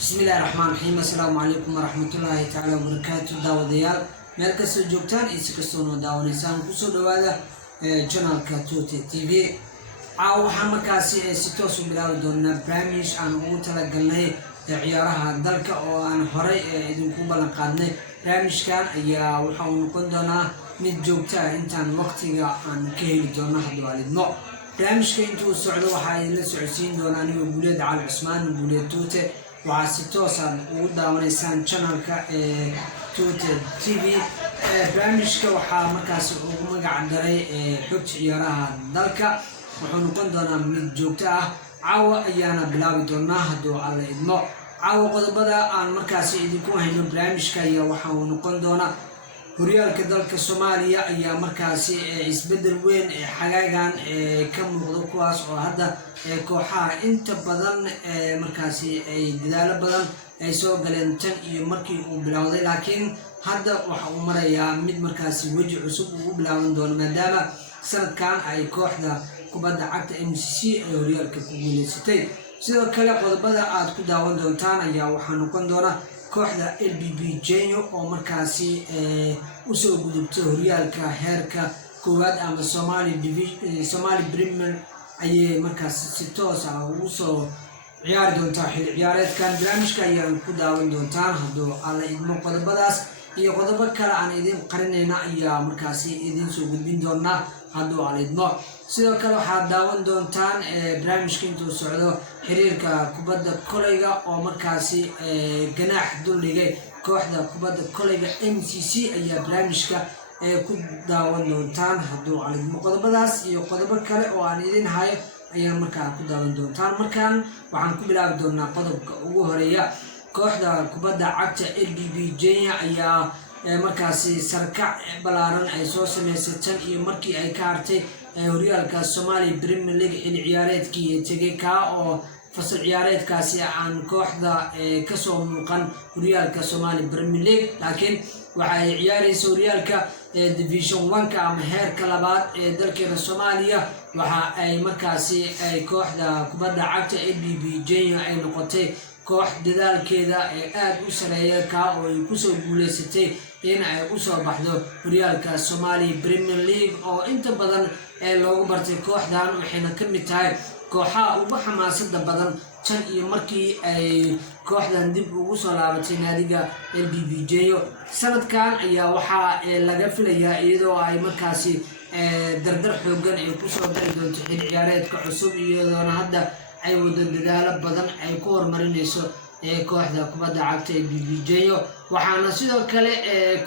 بسم الله الرحمن الرحيم. السلام عليكم ورحمة الله تعالى وبركاته. داوديال مeel kasta joogtaan iyo kastoona daawaneysaan ku soo dhawaada channelka Tuute TV. waxaan markaasi si toos u bilaabi doonaa barnaamij aan ugu talagalnay ciyaaraha dalka oo aan horey idinku ballan qaadnay. barnaamijkan ayaa waxa uu noqon doonaa mid joogto ah intaan waqtiga aan ka heli doono hadwaalidmo. barnaamijka intuu socdo waxaa idinla socodsiin doonaa aniga Guuleed Cali Cusmaan Guuleed Tuute. waxaa si toos ah ugu daawanaysaan channelka Tuute TV. barnaamijka waxaa markaasi ugu magac daray xogta ciyaaraha dalka. wuxuu noqon doonaa mid joogto ah. caawa ayaana bilaabi doonaa hadduu alla idmo. caawa qodobada aan markaasi idinku hayno barnaamijka ayaa waxa uu noqon doonaa horyaalka dalka Soomaaliya ayaa markaasi isbedel weyn xagaagan ka muuqdo, kuwaas oo hadda kooxaha inta badan markaasi ay dadaalo badan ay soo galeen tan iyo markii uu bilowday, laakiin hadda waxa uu marayaa mid markaasi waji cusub uu bilaaban doono maadaama sanadkan ay kooxda kubadda cagta MCC ay horyaalka ku guuleysatay. sidoo kale qodobada aad ku daawan doontaan ayaa waxaa noqon doona kooxda LBB Genyo oo markaasi u soo gudubtay horyaalka heerka koowaad ama Somali Premier ayay markaasi si toos ah ugu soo ciyaari doontaa xilli ciyaareedkan. barnaamijka ayaan ku daawan doontaan hadduu alla idmo. qodobadaas iyo qodobo kale aan idin qarinayna ayaa markaasi idin soo gudbin doonaa hadduu alla idmo. sidoo kale waxaad daawan doontaan barnaamijka intuu socdo xiriirka kubadda kolayga oo markaasi ganaax duldhigay kooxda kubadda kolayga MCC ayaa barnaamijka ku daawan doontaan hadduu alla idmo. qodobadaas iyo qodobo kale oo aan idin hayo ayaa markaa ku daawan doontaan. markaan waxaan ku bilaabi doonaa qodobka ugu horeeya. kooxda kubadda cagta LBB Genyo ayaa markaasi sarkac balaaran ay soo sameysay tan iyo markii ay ka hartay horyaalka Somali Premier League xilli ciyaareedkii tegay oo fasal ciyaareedkaasi aan kooxda ka soo muuqan horyaalka Somali Premier League, laakiin waxa ay ciyaaraysa horyaalka Division 1 ama heerka labaad ee dalkeena Soomaaliya. waxa ay markaasi kooxda kubadda cagta LBB Genyo ay noqotay koox dadaalkeeda aad u sareeya oo ay ku soo guuleysatay in ay u soo baxdo horyaalka Somali Premier League oo inta badan loogu bartay kooxdan. waxayna ka mid tahay kooxaha ugu xamaasada badan tan iyo markii ay kooxdan dib ugu soo laabatay naadiga LBB Genyo. sanadkan ayaa waxaa laga filayaa iyadoo ay markaasi dardar xoogan ay ku soo dari doonto xilli ciyaareedka cusub, iyadoona hadda ay wado dadaalo badan ay ku horumarinayso kooxda kubadda cagta LBB Genyo. waxaana sidoo kale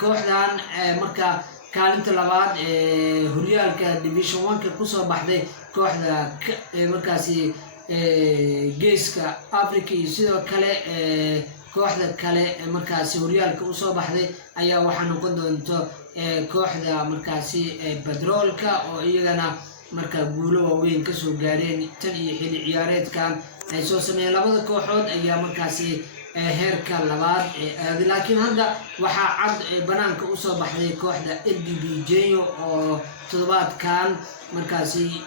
kooxdan markaa kaalinta labaad horyaalka Division 1 ku soo baxday kooxda markaasi geeska Africa iyo sidoo kale kooxda kale markaasi horyaalka u soo baxday ayaa waxaa noqon doonto kooxda markaasi Badroolka oo iyagana markaa guulo waaweyn ka soo gaareen tan iyo xilli ciyaareedkan ay soo sameeyeen. labada kooxood ayaa markaasi heerka labaad aaday, laakiin hadda waxaa cad banaanka u soo baxday kooxda LBB Genyo oo toddobaadkan markaasi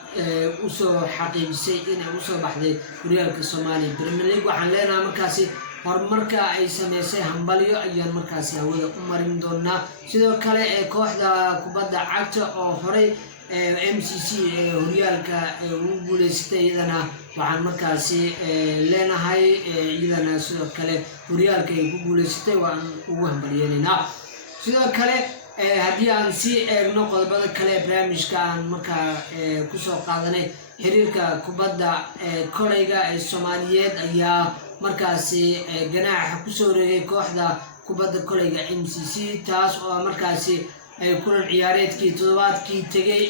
u soo xaqiijisay inay u soo baxday horyaalka Somali Premier League. waxaan leenahay markaasi horumarka ay sameysay hambalyo ayaan markaasi hawada u marin doonaa. sidoo kale kooxda kubadda cagta oo horey MCC horyaalka ugu guuleysatay iyadana waxaan markaasi leenahay iyadana sidoo kale horyaalka ay ku guuleysatay waan ugu hambalyeynaa. sidoo kale haddii aan sii eegno qodobada kale barnaamijka aan markaa ku soo qaadanay xiriirka kubadda kolayga ee Soomaaliyeed ayaa markaasi ganaaxa ku soo reegay kooxda kubadda kolayga MCC, taas oo markaasi kulan ciyaareedkii toddobaadkii tegay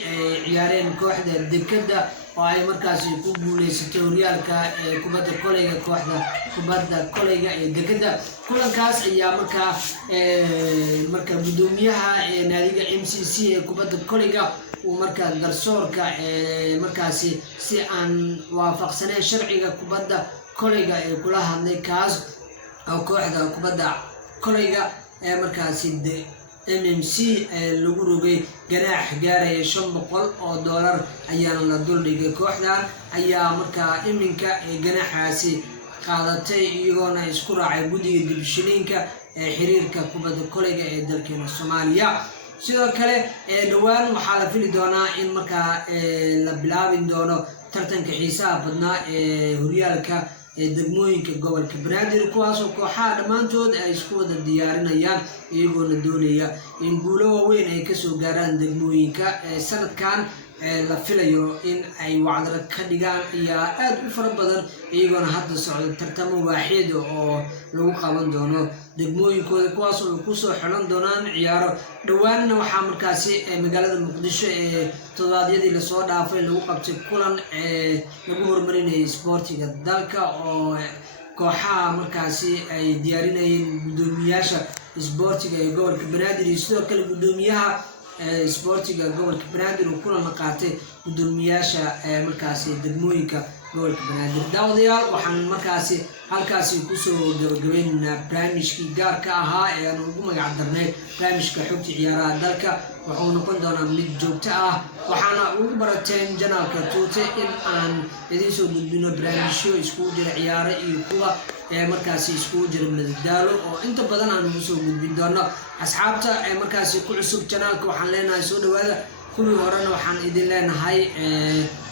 ciyaareen kooxda Dekada oo ay markaasi ku guuleysatay horyaalka kubadda kolayga kooxda kubadda kolayga ee Dekada. kulankaas ayaa markaa gudoomiyaha naadiga MCC ee kubadda kolayga uu markaa garsoorka markaasi si aan waafaqsaneyn sharciga kubadda kolayga ee kula hadlay, kaas oo kooxda kubadda kolayga markaasi MMC lagu rogay ganaax gaaraya $500 ayaana la duldhigay. kooxdan ayaa markaa iminka ganaaxaasi qaadatay iyagoona isku raacay guddiga dibshiliinka ee xiriirka kubadda kolayga ee dalkeena Soomaaliya. sidoo kale dhawaan waxaa la fili doonaa in markaa la bilaabin doono tartanka xiisaha badnaa ee horyaalka degmooyinka gobolka Banaadir kuwaasoo kooxaha dhammaantood ay isku wada diyaarinayaan iyagoona doonaya in guulo waaweyn ay kasoo gaaraan degmooyinka sanadkan la filayo in ay wacdara ka dhigaan ayaa aad u fara badan iyagoona hadda socdo tartamo waaxid oo lagu qaban doono degmooyinkooda kuwaasoo ay kusoo xilan doonaan ciyaaro. dhawaanna waxaa markaasi magaalada Muqdisho todobaadyadii lasoo dhaafay lagu qabtay kulan lagu horumarinayay isboortiga dalka oo kooxaha markaasi ay diyaarinayeen guddoomiyaasha isboortiga ee gobolka Banaadir iyo sidoo kale guddoomiyaha isboortiga gobolka Banaadir oo kulan la qaatay guddoomiyaasha markaasi degmooyinka gobolka Banaadir. daawadayaal waxaan markaasi halkaasi kusoo gabagabeynaa barnaamijkii gaarka ahaa ee aan ugu magac darnay barnaamijka xogta ciyaaraha dalka. wuxuu noqon doonaa mid joogto ah waxaana ugu barateen janaalka Tuute in aan idin soo gudbino barnaamijyo iskugu jira ciyaaro iyo kuwa markaasi iskugu jira madadaalo oo inta badan aan ugu soo gudbin doono. asxaabta markaasi ku cusub janaalka waxaan leenahay soo dhawaada, kuwii horena waxaan idin leenahay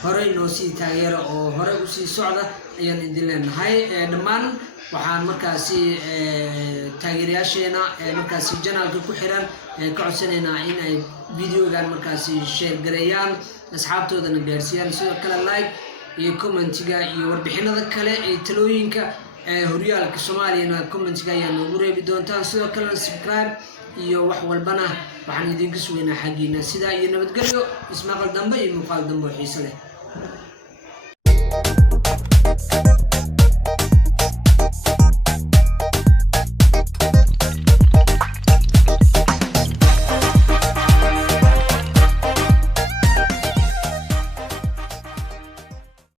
horey noo sii taageera oo horey u sii socda ayaan idin leenahay. dhammaan waxaan markaasi taageerayaasheena markaasi janaalka ku xiran ka codsanaynaa in ay videogan markaasi share gareeyaan asxaabtoodana gaarsiiyaan, sidoo kale like iyo commentiga iyo warbixinada kale ee talooyinka horyaalka Soomaaliyana commentiga ayaa noogu reebi doontaan. sidoo kale subscribe iyo wax walbana waxaan idinka sugaynaa xaqiina. sidaa iyo nabadgelyo, ismaqal dambe iyo muuqaal dambe oo xiiso leh.